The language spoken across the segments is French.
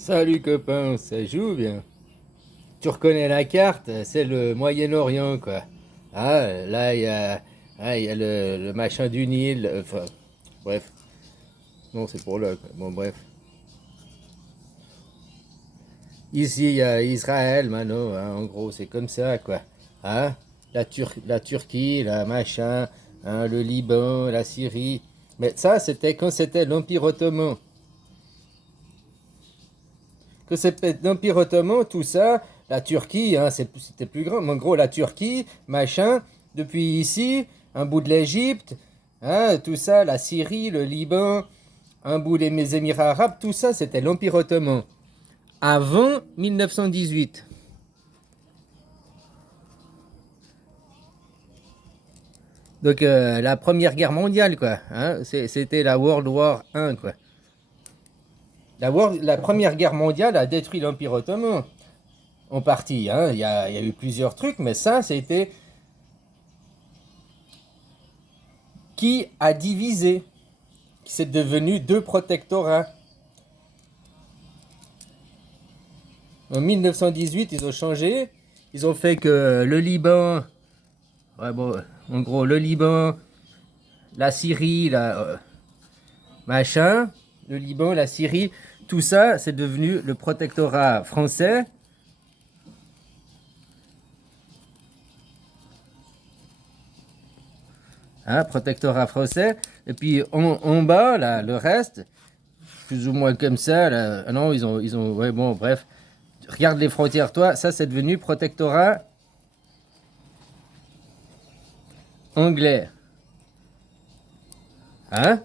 Salut copain, ça joue bien. Tu reconnais la carte, c'est le Moyen-Orient quoi. Ah, là il y a le machin du Nil, enfin bref. Non, c'est pour là quoi. Bon bref. Ici il y a Israël maintenant, hein, en gros c'est comme ça quoi. Hein? La Turquie, la machin, hein, le Liban, la Syrie. Mais ça c'était quand c'était l'Empire ottoman. Que c'est l'Empire ottoman, tout ça, la Turquie, hein, c'était plus grand. Mais en gros, la Turquie, machin, depuis ici, un bout de l'Égypte, hein, tout ça, la Syrie, le Liban, un bout des Émirats arabes, tout ça, c'était l'Empire ottoman. Avant 1918. Donc la Première Guerre mondiale, quoi. Hein, c'était la World War 1, quoi. La Première Guerre mondiale a détruit l'Empire ottoman, en partie. Hein. Il y a eu plusieurs trucs, mais ça, c'était qui a divisé, qui c'est devenu deux protectorats. En 1918, ils ont changé. Ils ont fait que le Liban, ouais, bon, en gros, le Liban, la Syrie, machin, le Liban, la Syrie, tout ça, c'est devenu le protectorat français. Hein, protectorat français. Et puis en bas, là, le reste, plus ou moins comme ça. Là, ah non, ouais, bon, bref. Regarde les frontières, toi, ça c'est devenu protectorat anglais. Hein?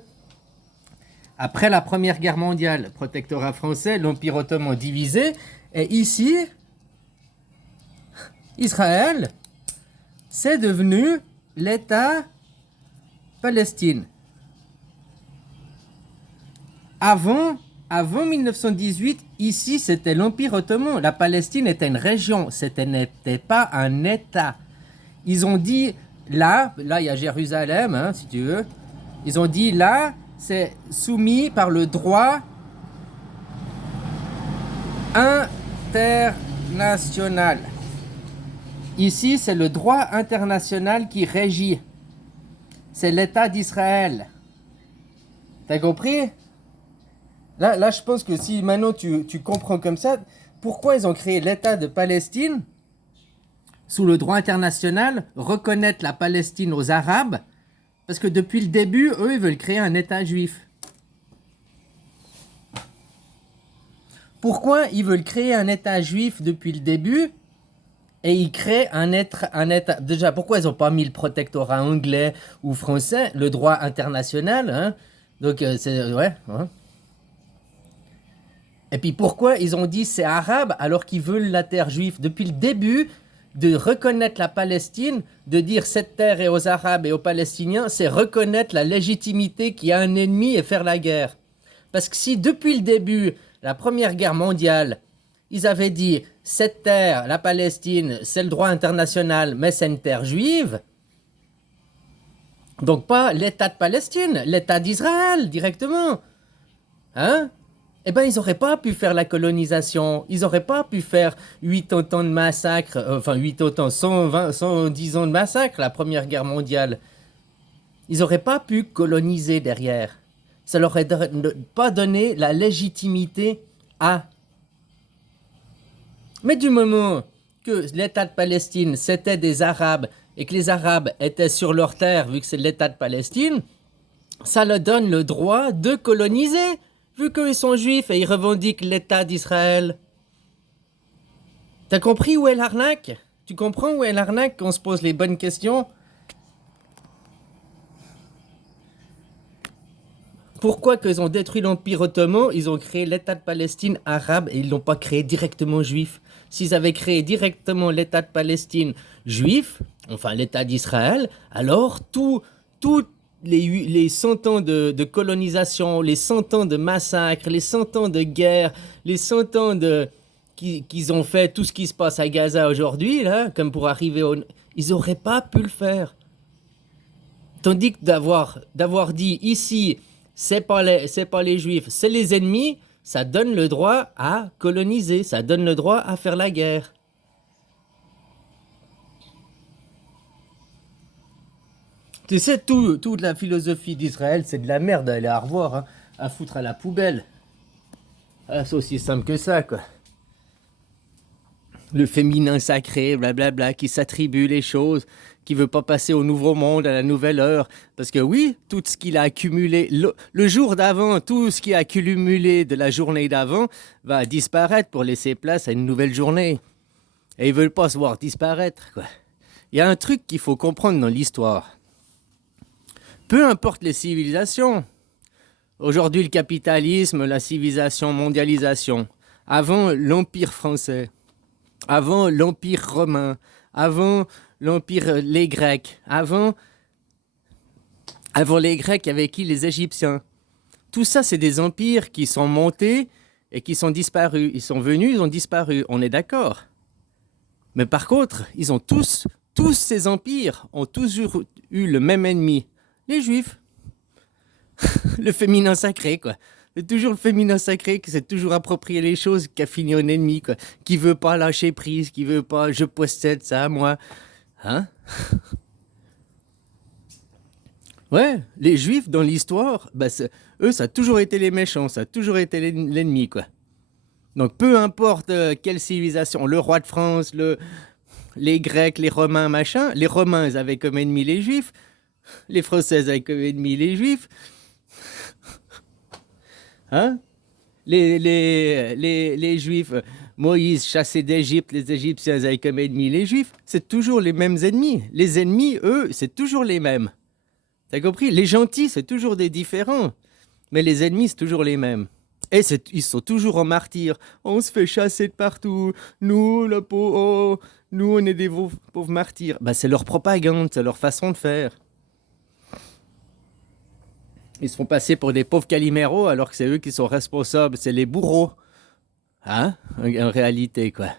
Après la Première Guerre mondiale, protectorat français, l'Empire ottoman divisé, et ici, Israël, c'est devenu l'État Palestine. Avant 1918, ici, c'était l'Empire ottoman. La Palestine était une région, n'était pas un État. Ils ont dit, là, il y a Jérusalem, hein, si tu veux. Ils ont dit, là, c'est soumis par le droit international. Ici, c'est le droit international qui régit. C'est l'État d'Israël. T'as compris? Là, je pense que si maintenant tu comprends comme ça, pourquoi ils ont créé l'État de Palestine sous le droit international, reconnaître la Palestine aux Arabes, parce que depuis le début, eux, ils veulent créer un État juif. Pourquoi ils veulent créer un État juif depuis le début et ils créent un État... Déjà, pourquoi ils n'ont pas mis le protectorat anglais ou français, le droit international, hein? Donc, c'est... Ouais, hein. Et puis pourquoi ils ont dit c'est arabe alors qu'ils veulent la terre juive depuis le début, de reconnaître la Palestine, de dire cette terre est aux Arabes et aux Palestiniens, c'est reconnaître la légitimité qu'il y a un ennemi et faire la guerre. Parce que si depuis le début, la Première Guerre mondiale, ils avaient dit cette terre, la Palestine, c'est le droit international, mais c'est une terre juive, donc pas l'État de Palestine, l'État d'Israël directement, hein? Eh ben, ils n'auraient pas pu faire la colonisation, ils n'auraient pas pu faire 8 ans de massacre, enfin 8 ans, 120, 110 ans de massacre, la Première Guerre mondiale. Ils n'auraient pas pu coloniser derrière. Ça leur aurait pas donné la légitimité à. Mais du moment que l'État de Palestine, c'était des Arabes, et que les Arabes étaient sur leur terre, vu que c'est l'État de Palestine, ça leur donne le droit de coloniser, vu qu'ils sont juifs et ils revendiquent l'État d'Israël. T'as compris où est l'arnaque? Tu comprends où est l'arnaque quand on se pose les bonnes questions? Pourquoi qu'ils ont détruit l'Empire ottoman, ils ont créé l'État de Palestine arabe et ils l'ont pas créé directement juif? S'ils avaient créé directement l'État de Palestine juif, enfin l'État d'Israël, alors tous les 100 ans de colonisation, les 100 ans de massacres, les 100 ans de guerre, les 100 ans qu'ils ont fait tout ce qui se passe à Gaza aujourd'hui, là, comme pour arriver au... Ils n'auraient pas pu le faire. Tandis que d'avoir dit ici, c'est pas les juifs, c'est les ennemis, ça donne le droit à coloniser, ça donne le droit à faire la guerre. Tu sais, toute la philosophie d'Israël, c'est de la merde, elle est à revoir, hein, à foutre à la poubelle. Ah, c'est aussi simple que ça, quoi. Le féminin sacré, blablabla, qui s'attribue les choses, qui veut pas passer au nouveau monde, à la nouvelle heure. Parce que oui, tout ce qu'il a accumulé, le jour d'avant, tout ce qui a accumulé de la journée d'avant va disparaître pour laisser place à une nouvelle journée. Et ils veulent pas se voir disparaître, quoi. Il y a un truc qu'il faut comprendre dans l'histoire. Peu importe les civilisations. Aujourd'hui, le capitalisme, la civilisation, mondialisation. Avant, l'Empire français. Avant, l'Empire romain. Avant, l'Empire, les Grecs. Avant les Grecs, avec qui les Égyptiens. Tout ça, c'est des empires qui sont montés et qui sont disparus. Ils sont venus, ils ont disparu. On est d'accord. Mais par contre, ils ont tous ces empires ont toujours eu le même ennemi. Les Juifs. Le féminin sacré, quoi. C'est toujours le féminin sacré qui s'est toujours approprié les choses, qui a fini en ennemi, quoi. Qui veut pas lâcher prise, qui veut pas, je possède ça, moi. Hein? Ouais, les Juifs, dans l'histoire, bah, eux, ça a toujours été les méchants, ça a toujours été l'ennemi, quoi. Donc, peu importe quelle civilisation, le roi de France, les Grecs, les Romains, machin, les Romains, ils avaient comme ennemi les Juifs, les Français avaient comme ennemi les Juifs, hein? Les Juifs, Moïse chassé d'Égypte, les Égyptiens avaient comme ennemis les Juifs, c'est toujours les mêmes ennemis. Les ennemis, eux, c'est toujours les mêmes. T'as compris? Les gentils, c'est toujours des différents, mais les ennemis, c'est toujours les mêmes. Et ils sont toujours en martyrs. On se fait chasser de partout. Nous, le pauvre, oh, nous, on est des pauvres martyrs. Bah, c'est leur propagande, c'est leur façon de faire. Ils se font passer pour des pauvres caliméros alors que c'est eux qui sont responsables, c'est les bourreaux. Hein? En réalité, quoi.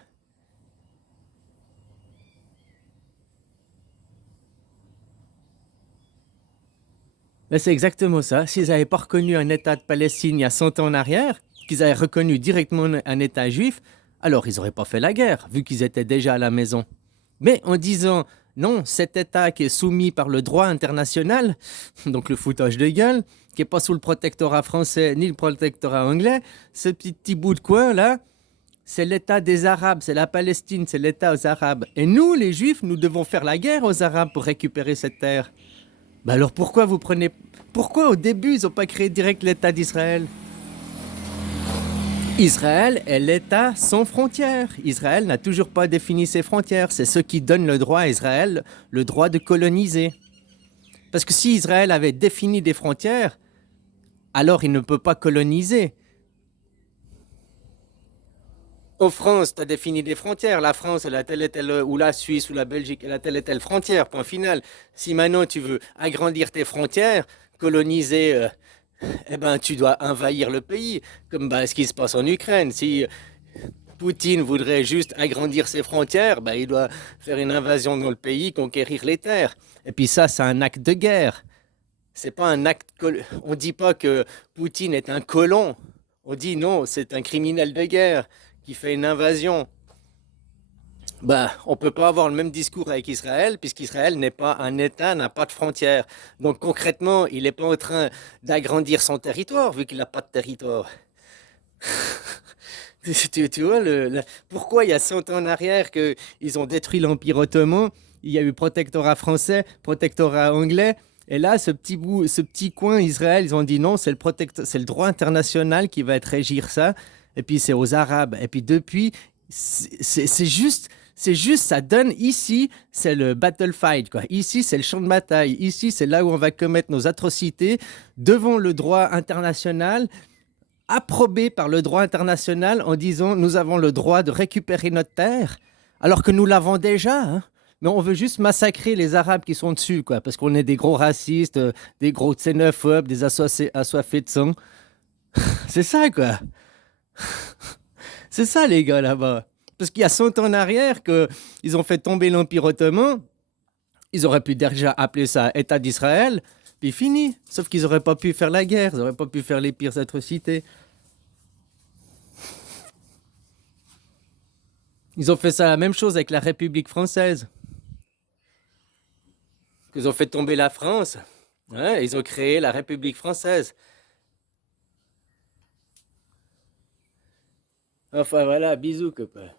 Mais c'est exactement ça. S'ils n'avaient pas reconnu un État de Palestine il y a 100 ans en arrière, qu'ils avaient reconnu directement un État juif, alors ils n'auraient pas fait la guerre, vu qu'ils étaient déjà à la maison. Mais en disant, non, cet État qui est soumis par le droit international, donc le foutage de gueule, qui n'est pas sous le protectorat français ni le protectorat anglais, ce petit bout de coin là, c'est l'État des Arabes, c'est la Palestine, c'est l'État aux Arabes. Et nous, les Juifs, nous devons faire la guerre aux Arabes pour récupérer cette terre. Bah alors pourquoi au début ils n'ont pas créé direct l'État d'Israël? Israël est l'État sans frontières. Israël n'a toujours pas défini ses frontières. C'est ce qui donne le droit à Israël, le droit de coloniser. Parce que si Israël avait défini des frontières, alors il ne peut pas coloniser. En France, tu as défini des frontières. La France, elle a telle et telle, ou la Suisse, ou la Belgique, elle a telle et telle frontière, point final. Si maintenant tu veux agrandir tes frontières, coloniser, eh ben, tu dois envahir le pays, comme ce qui se passe en Ukraine. Si Poutine voudrait juste agrandir ses frontières, il doit faire une invasion dans le pays, conquérir les terres. Et puis ça, c'est un acte de guerre. C'est pas un acte. On dit pas que Poutine est un colon. On dit non, c'est un criminel de guerre qui fait une invasion. On ne peut pas avoir le même discours avec Israël, puisqu'Israël n'est pas un État, n'a pas de frontières. Donc concrètement, il n'est pas en train d'agrandir son territoire, vu qu'il n'a pas de territoire. Tu vois, pourquoi il y a 100 ans en arrière qu'ils ont détruit l'Empire ottoman, il y a eu protectorat français, protectorat anglais, et là, ce petit coin Israël, ils ont dit non, c'est le droit international qui va être régir ça, et puis c'est aux Arabes. Et puis depuis, c'est juste, ça donne ici, c'est le battlefield, quoi. Ici, c'est le champ de bataille. Ici, c'est là où on va commettre nos atrocités devant le droit international, approbé par le droit international en disant nous avons le droit de récupérer notre terre, alors que nous l'avons déjà, hein. Mais on veut juste massacrer les Arabes qui sont dessus, quoi, parce qu'on est des gros racistes, des gros xénophobes, des assoiffés de sang. C'est ça, quoi. C'est ça, les gars, là-bas. Parce qu'il y a 100 ans en arrière qu'ils ont fait tomber l'Empire ottoman, ils auraient pu déjà appeler ça État d'Israël, puis fini. Sauf qu'ils n'auraient pas pu faire la guerre, ils n'auraient pas pu faire les pires atrocités. Ils ont fait ça la même chose avec la République française. Ils ont fait tomber la France. Ouais, ils ont créé la République française. Enfin voilà, bisous copain.